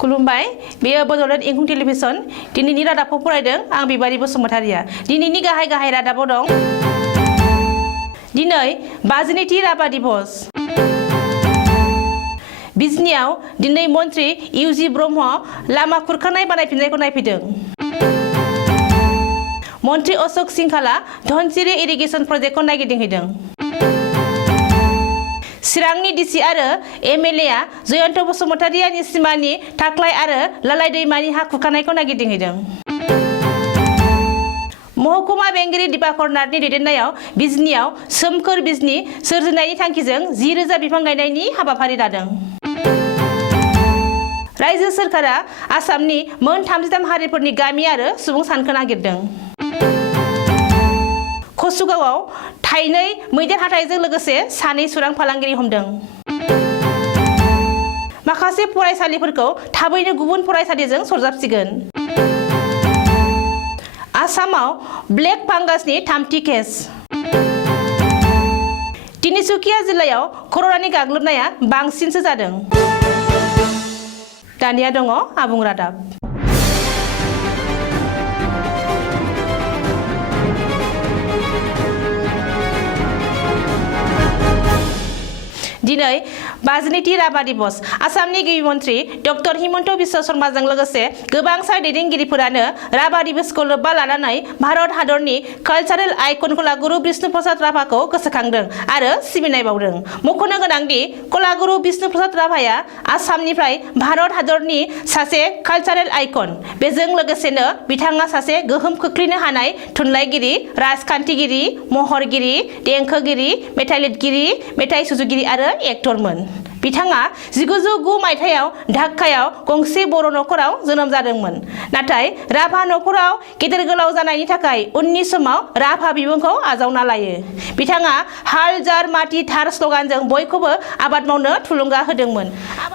खुलुमबाय बेयो बड'लेण्ड इंखं टेलिभिजन दिनैनि रादाबखौ फरायदों आं बिबारि बसुमतारिया दिनैनि गाहाय रादाबाव दं दिनै 52थि राभा दिबस बिजनियाव दिनै मन्त्रि इउजि ब्रह्म लामा खुरखानाय बानायफिननायखौ नायफैदों मन्त्रि अशोक सिंहाला धनसिरि इरिगेसन प्रजेक्टखौ नायगिदिंहैदों चिरांनि डिसि आरो एमएलए आ जयन्त बसुमतारियानि सिमानि थाख्लाय आरो लालाय दैमानि हा खुरखानायखौ नायगिदिंहैदों महकुमा बेंगिरि दिबाकर नाथनि दैदेननायाव बिजनियाव सोमखोर बिजनि सोरजिनायनि थांखिजों 10,000 बिफां गायनायनि हाबाफारि लादों रायजो सोरखारा आसामनि मोन 33 हारिफोरनि गामि आरो सुबुं सानखो नागिरदों कसुगावआव थाइनै मैदेर हाथाइजों लोगोसे सानै सुरां फालांगिरि हमदों माखासे फरायसालिफोरखौ थाबैनो गुबुन फरायसालिजों सरजाबसिगोन आसामाव ब्लेक फांगासनि 3थि केस तिनिसुकिया जिल्लायाव कर'नानि गाग्लोबनाया बांसिनसो जादों दानिया दङ आबुं रादाब दिनै 52थि राभा दिबस आसामनि गिबि मन्त्रि डक्टर हिमन्त बिश्व शर्माजों लोगोसे गोबांसार दैदेनगिरिफोरानो राभा दिबसखौ लोब्बा लानानै भारत हादरनि कालचारेल आइकन कलागुरु विष्णु प्रसाद राभाखौ गोसोखांदों आरो सिबिनाय बावदों मख'नो गोनांदि कलागुरु विष्णु प्रसाद राभाया आसामनिफ्राय भारत हादरनि सासे कालचारेल आइकन बेजों लोगोसेनो बिथाङा सासे गोहोम खोख्लैनो हानाय थुनलाइगिरि राजखान्थिगिरि महरगिरि देंखोगिरि मेथाइ लिरगिरि मेथाइ सुजुगिरि आरो एक्टरमोन बिथाङा 1909 मायथाइयाव ढाकायाव गंसे बर' नखराव जोनोम जादोंमोन नाथाय राभा नखराव गेदेर गोलाव जानायनि थाखाय उननि समाव राभा बिमुंखौ आजावना लायो बिथाङा हाल जार माटि थार स्लगानजों बयखौबो आबाद मावनो थुलुंगा होदोंमोन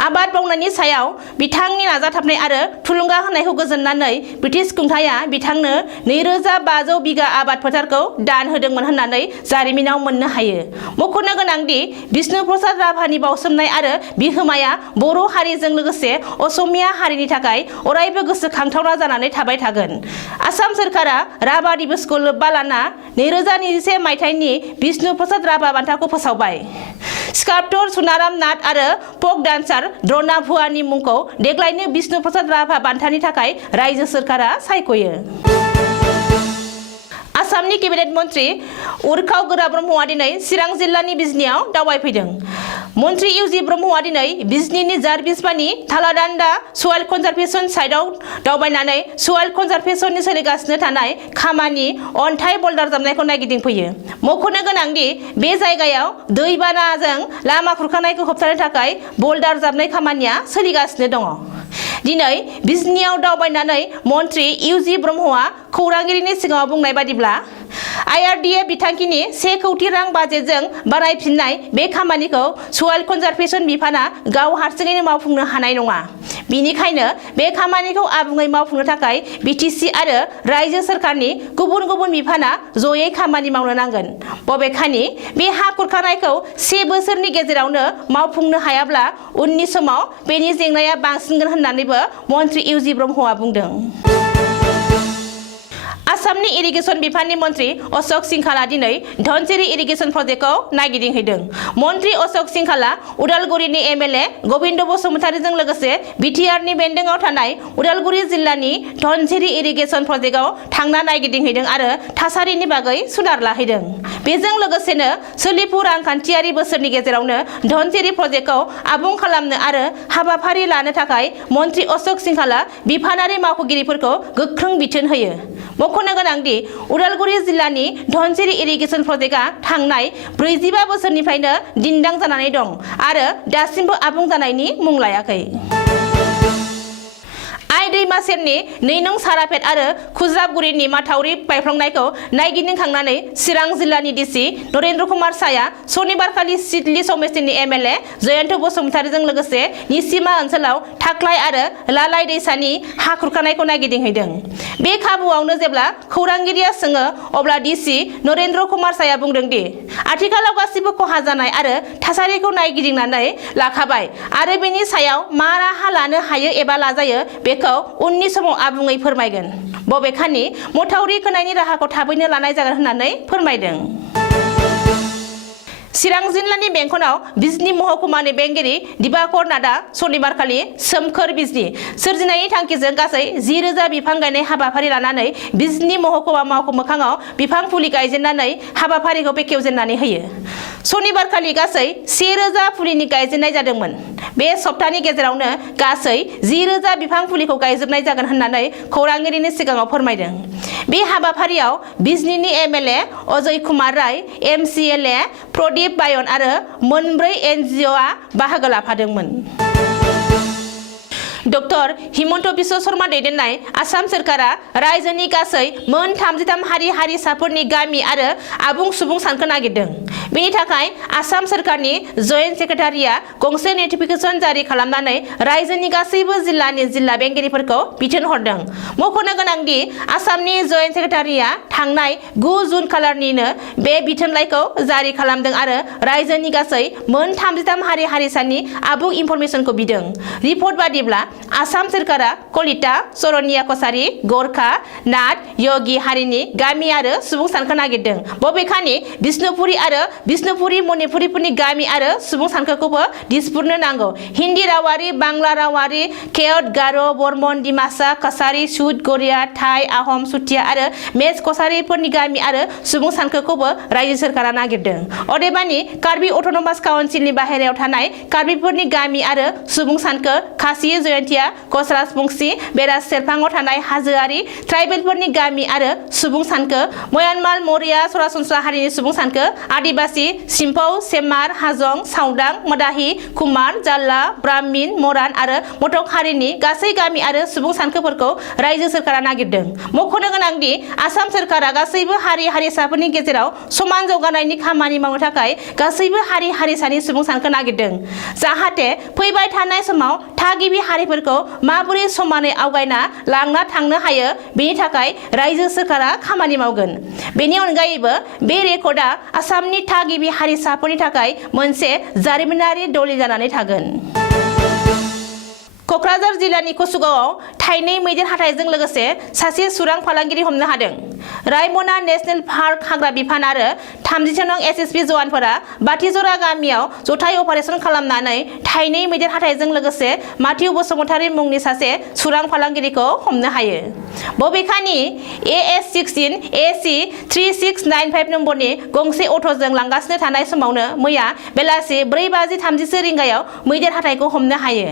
आबाद मावनायनि सायाव बिथांनि नाजाथाबनाय आरो थुलुंगा होनायखौ गोजोननानै ब्रिटिश खुंथाया बिथांनो 2500 बिगा आबाद फोथारखौ दान होदोंमोन होननानै जारिमिनाव मोननो हायो मख'नो गोनांदि विष्णु प्रसाद राभानि बावसोमनाय आरो बिहोमाया बर' हारिजों लोगोसे असमिया हारिनि थाखाय अरायबो गोसोखांथावना जानानै थाबाय थागोन आसाम सोरखारा राभा दिबसखौ लोब्बा लाना 2021 मायथाइनि विष्णु प्रसाद राभा बान्थाखौ फोसावबाय स्काल्पटर सुनाराम नाथ आरो फक डान्सार द्रना भुवानि मुंखौ देग्लायनो विष्णु प्रसाद राभा बान्थानि थाखाय रायजो सोरखारा सायख'यो आसामनि केबिनेट मन्त्रि उरखाव गोरा ब्रह्मआ दिनै चिरां जिल्लानि बिजनियाव दावबायफैदों मन्त्रि इउजि ब्रह्मआ दिनै बिजनिनि जारबिसमानि थालादान्दा सयल कनजारभेशन साइटआव दावबायनानै सयल कनजारभेशननि सोलिगासिनो थानाय खामानि अन्थाइ बल्डार जाबनायखौ नायगिदिंफैयो मख'नो गोनांदि बे जायगायाव दैबानाजों लामा खुरखानायखौ होबथानो थाखाय बल्डार जाबनाय खामानिया सोलिगासिनो दङ दिनै बिजनियाव दावबायनानै मन्त्रि इउजि ब्रह्मआ खौरांगिरिनि सिगाङाव बुंनाय बादिब्ला आईआरडीए बिथांखिनि 1 कौटि रां बाजेटजों बानायफिननाय बे खामानिखौ सयल कनजारभेशन बिफाना गाव हारसिङैनो मावफुंनो हानाय नङा बिनिखायनो बे खामानिखौ आबुङै मावफुंनो थाखाय बिटिसि आरो रायजो सोरखारनि गुबुन गुबुन बिफाना जयै खामानि मावनो नांगोन बबेखानि बे हा खुरखानायखौ 1 बोसोरनि गेजेरावनो मावफुंनो हायाब्ला उननि समाव बेनि जेंनाया बांसिनगोन होननानैबो मन्त्रि इउजि ब्रह्मआ बुंदों आसामनि इरिगेसन बिफाननि मन्त्रि अशोक सिंहाला दिनै धनसिरि इरिगेसन प्रजेक्टखौ नायगिदिंहैदों मन्त्रि अशोक सिंहाला उदालगुरिनि एमएलए गबिन्द बसुमतारिजों लोगोसे बिटिआरनि बेन्दोंआव थानाय उदालगुरि जिल्लानि धनसिरि इरिगेसन प्रजेक्टआव थांना नायगिदिंहैदों आरो थासारिनि बागै सुनार लाहैदों बेजों लोगोसेनो सोलिफु रांखान्थियारि बोसोरनि गेजेरावनो धनसिरि प्रजेक्टखौ आबुं खालामनो आरो हाबाफारि लानो थाखाय मन्त्रि अशोक सिंहाला बिफानारि मावख'गिरिफोरखौ गोख्रों बिथोन होयो मख'नो गोनांदि उदालगुरि जिल्लानि धनसिरि इरिगेसन प्रजेक्टआ थांनाय 45 बोसोरनिफ्रायनो दिन्दां जानानै दं आरो दासिमबो आबुं जानायनि मुं लायाखै आइ दैमा दैमा सेरनि 2 नं सारापेट आरो खुज्राबगुरिनि माथावरि बायफ्लंनायखौ नायगिदिं थांनानै चिरां जिल्लानि डिसि नरेन्द्र कुमार साया सनिबारखालि सिडली समस्तिनि एमएलए जयन्त बसुमतारीजों लोगोसे निसिमा ओनसोलाव थाख्लाय आरो लालाय दैसानि हा खुरखानायखौ नायगिदिंहैदों। बे खाबुआवनो जेब्ला खौरांगिरिया सोङो अब्ला डिसि नरेन्द्र कुमार साया बुंदों दि आथिखालाव गासिबो खहा जानाय आरो थासारिखौ नायगिदिंनानै लाखाबाय आरो बेनि सायाव मा राहा लानो हायो एबा लाजायो बेखौ उननि समाव आबुङै फोरमायगोन। बबेखानि माथावरि खोनायनि राहाखौ थाबैनो लानाय जागोन होननानै फोरमायदों। चिरां जिल्लानि बेंखनाव बिजनी महकुमानि बेंगिरि दिबाकर नाथआ सनिबारखालि सोमखोर बिजनी सोरजिनायनि थांखिजों गासै 10,000 बिफां गायनाय हाबाफारि लानानै बिजनी महकुमा मावख' मोखाङाव बिफां फुलि गायजेननानै हाबाफारिखौ बेखेवजेननानै होयो। सनिबारखालि गासै 1,000 फुलिनि गायजेननाय जादोंमोन। बे सप्तानि गेजेरावनो गासै 10,000 बिफां फुलिखौ गायजोबनाय जागोन होननानै खौरांगिरिनि सिगाङाव फोरमायदों। बे हाबाफारियाव बिजनीनि MLA Ajay Kumar Rai, MCLA Pradeep Bayern आरो मोनब्रै एनजिअ'आ बाहागो लाफादोंमोन। डक्टर हिमन्त बिश्व शर्मा दैदेननाय आसाम सोरखारा रायजोनि गासै मोन 33 हारि हारिसाफोरनि गामि आरो आबुं सुबुं सानखो नागिरदों। बेनि थाखाय आसाम सोरखारनि जयेन्ट सेक्रेटारिया गंसे नटिफिकेशन जारि खालामनानै रायजोनि गासैबो जिल्लानि जिल्ला बेंगिरिफोरखौ बिथोन हरदों। मख'नो गोनांदि आसामनि जयेन्ट सेक्रेटारिया थांनाय 9 जुन खालारनिनो बे बिथोनलाइखौ जारि खालामदों आरो रायजोनि गासै मोन 33 हारि हारिसानि आबुं इनफरमेशनखौ बिदों। रिपर्ट बादिब्ला आसाम सोरखारा कलिता, चरनिया कसारी, गोरखा, नाथ, योगी हारिनि गामि आरो सुबुं सानखो नागिरदों। बबेखानि बिष्णुपुरी आरो बिष्णुपुरी मणिपुरीफोरनि गामि आरो सुबुं सानखोखौबो दिसपुरनो नांगौ। हिन्दी रावारि, बांला रावारि, केयट, गार', बर्मन, डिमासा, कसारी, सुद, गरिया, थाई, आहम, चुटिया आरो मेच कसारीफोरनि गामि आरो सुबुं सानखोखौबो रायजो सोरखारा नागिरदों। अदेबानि कार्बी अट'नमास काउन्सिलनि बाहेरायाव थानाय कार्बीफोरनि गामि आरो सुबुं सानखो, खासि, जयन्तिया, कचराज बंसि, बेराज सेरफाङाव थानाय हाजोआरि ट्राइबेलफोरनि गामि आरो सुबुं सानखो, म्यानमार मौर्या सरासनस्रा हारिनि सुबुं सानखो, आदिबासी, सिम्फौ, सेमार, हाजं, सावदां, मदाहि, कुमार, जाल्ला, ब्राह्मिन, मरान आरो मटक हारिनि गासै गामि आरो सुबुं सानखोफोरखौ रायजो सोरखारा नागिरदों। मख'नो गोनांदि आसाम सोरखारा गासैबो हारि हारिसाफोरनि गेजेराव समान जौगानायनि खामानि मावनो थाखाय गासैबो हारि हारिसानि सुबुं सानखो नागिरदों। जाहाथे फैबाय थानाय समाव थागिबि हारिफोरखौ माबोरै समानै आवगायना लांना थांनो हायो बेनि थाखाय रायजो सोरखारा खामानि मावगोन। बेनि अनगायैबो बे रेकर्डआ आसामनि थागिबि हारिसाफोरनि थाखाय मोनसे जारिमिनारि दलिल जानानै थागोन। क'क्राझार जिल्लानि कसुगावआव थाइनै मैदेर हाथाइजों लोगोसे सासे सुरां फालांगिरि हमनो हादों। रायमना नेशनेल पार्क हाग्रा बिफान आरो 30 नं एसएसबि जवानफोरा बाथिजरा गामियाव जथाय अपारेशन खालामनानै थाइनै मैदेर हाथाइजों लोगोसे माथिउ बसुमतारी मुंनि सासे सुरां फालांगिरिखौ हमनो हायो। बबेखानि AS16 AC 3695 नम्बरनि गंसे अट'जों लांगासिनो थानाय समावनो मैया बेलासि 4:30 रिंगायाव मैदेर हाथाइखौ हमनो हायो।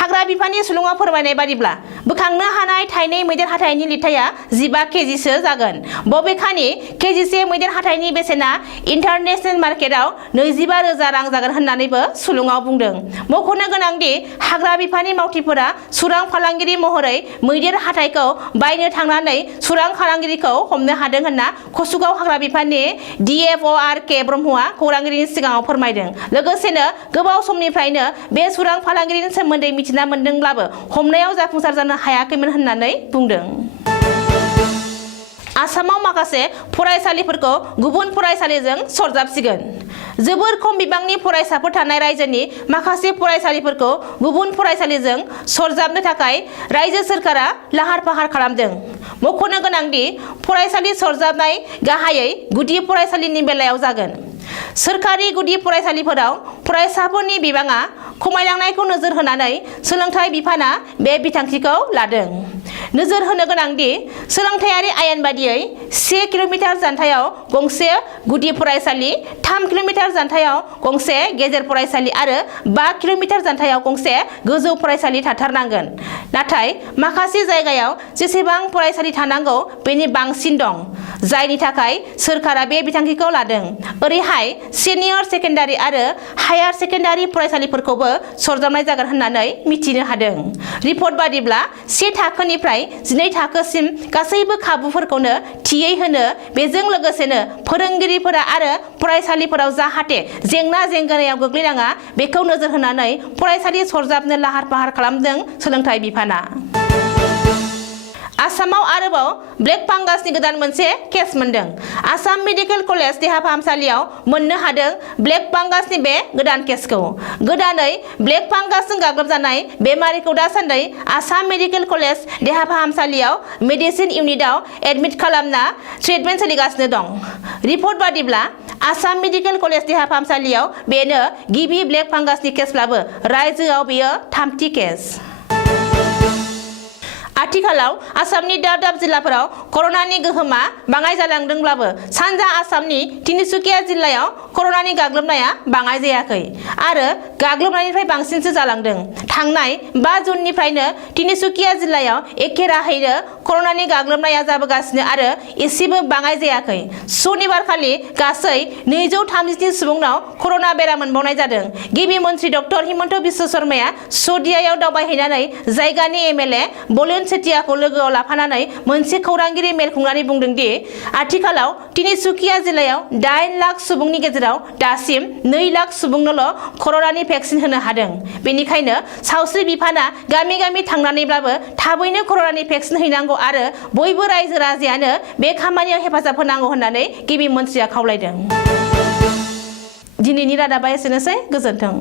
हाग्रा बिफाननि सुलुङा फोरमायनाय बादिब्ला बोखांनो हानाय थाइनै मैदेर हाथाइनि लिरथाया 15 केजिसो जागोन। बबेखानि केजिसे मैदेर हाथाइनि बेसेना इन्टारनेशनेल मार्केटआव 25,000 रां जागोन होननानैबो सुलुङाव बुंदों। मख'नो गोनांदि हाग्रा बिफाननि मावथिफोरा सुरां फालांगिरि महरै मैदेर हाथाइखौ बायनो थांनानै सुरां फालांगिरिखौ हमनो हादों होनना कसुगाव हाग्रा बिफाननि DFO RK ब्रह्मआ खौरांगिरिनि सिगाङाव फोरमायदों। लोगोसेनो गोबाव समनिफ्रायनो बे सुरां फालांगिरिनि सोमोन्दै मिथिना मोनदोंब्लाबो हमनायाव जाफुंसार जानो हायाखैमोन होननानै बुंदों। आसामाव माखासे फरायसालिफोरखौ गुबुन फरायसालिजों सरजाबसिगोन। जोबोर खम बिबांनि फरायसाफोर थानाय रायजोनि माखासे फरायसालिफोरखौ गुबुन फरायसालिजों सरजाबनो थाखाय रायजो सोरखारा लाहार फाहार खालामदों। मख'नो गोनांदि फरायसालि सरजाबनाय गाहायै गुदि फरायसालिनि बेलायाव जागोन। सोरखारि गुदि फरायसालिफोराव फरायसाफोरनि बिबाङा खमायलांनायखौ नोजोर होनानै सोलोंथाइ बिफाना बे बिथांखिखौ लादों। नोजोर होनो गोनांदि सोलोंथायारि आयेन बादियै 1 किल'मिटार जानथायाव गंसे गुदि फरायसालि, 3 किल'मिटार जानथायाव गंसे गेजेर फरायसालि आरो 5 किल'मिटार जानथायाव गंसे गोजौ फरायसालि थाथारनांगोन। नाथाय माखासे जायगायाव जेसेबां फरायसालि थानांगौ बेनि बांसिन दं, जायनि थाखाय सोरखारा बे बिथांखिखौ लादों। ओरैहाय सिनियर सेकेन्डारि आरो हायार सेकेन्डारि फरायसालिफोरखौबो सरजाबनाय जागोन होननानै मिथिनो हादों। रिपर्ट बादिब्ला 1 थाखोनिफ्राय 12 थाखोसिम गासैबो खाबुफोरखौनो थियै होनो, बेजों लोगोसेनो फोरोंगिरिफोरा आरो फरायसालिफोराव जाहाथे जेंना जेंगोनायाव गोग्लैनाङा बेखौ नोजोर होनानै फरायसालि सरजाबनो लाहार फाहार खालामदों सोलोंथाइ बिफाना। आसामाव आरोबाव ब्लेक फांगासनि गोदान मोनसे केस मोनदों। आसाम मेडिकेल कलेज देहा फाहामसालियाव मोननो हादों ब्लेक फांगासनि बे गोदान केसखौ। गोदानै ब्लेक फांगासजों गाग्लोबजानाय बेमारिखौ दासान्दि आसाम मेडिकेल कलेज देहा फाहामसालियाव मेडिसिन इउनिटआव एडमिट खालामना ट्रिटमेन्ट सोलिगासिनो दं। रिपर्ट बादिब्ला आसाम मेडिकेल कलेज देहा फाहामसालियाव बेनो गिबि ब्लेक फांगासनि केसब्लाबो रायजोआव बेयो 3थि केस। आथिखालाव आसामनि दाब दाब जिल्लाफोराव कर'नानि गोहोमा बाङाय जालांदोंब्लाबो सानजा आसामनि तिनिसुकिया जिल्लायाव कर'नानि गाग्लोबनाया बाङाय जायाखै आरो गाग्लोबनायनिफ्राय बांसिनसो जालांदों। थांनाय 5 जुननिफ्रायनो तिनिसुकिया जिल्लायाव एखे राहायैनो कर'नानि गाग्लोबनाया जाबोगासिनो आरो एसेबो बाङाय जायाखै। सनिबारखालि गासै 237 सुबुंनाव कर'ना बेराम मोनबावनाय जादों। गिबि मन्त्रि डक्टर हिमन्त बिश्व शर्माया सदियायाव दावबायहैनानै जायगानि एमएलए बलिन सेटियाखौ लोगोआव लाफानानै मोनसे खौरांगिरि मेल खुंनानै बुंदों दि आथिखालाव तिनिसुकिया जिल्लायाव 8 लाख सुबुंनि गेजेराव दासिम 2 लाख सुबुंनोल' कर'नानि भेक्सिन होनो हादों। बेनिखायनो सावस्रि बिफाना गामि गामि थांनानैब्लाबो थाबैनो कर'नानि भेक्सिन हैनांगौ आरो बयबो रायजो राजायानो बे खामानियाव हेफाजाब होनांगौ होननानै गिबि मन्थ्रिया खावलायदों। दिनैनि रादाबा एसेनोसै, गोजोन्थों।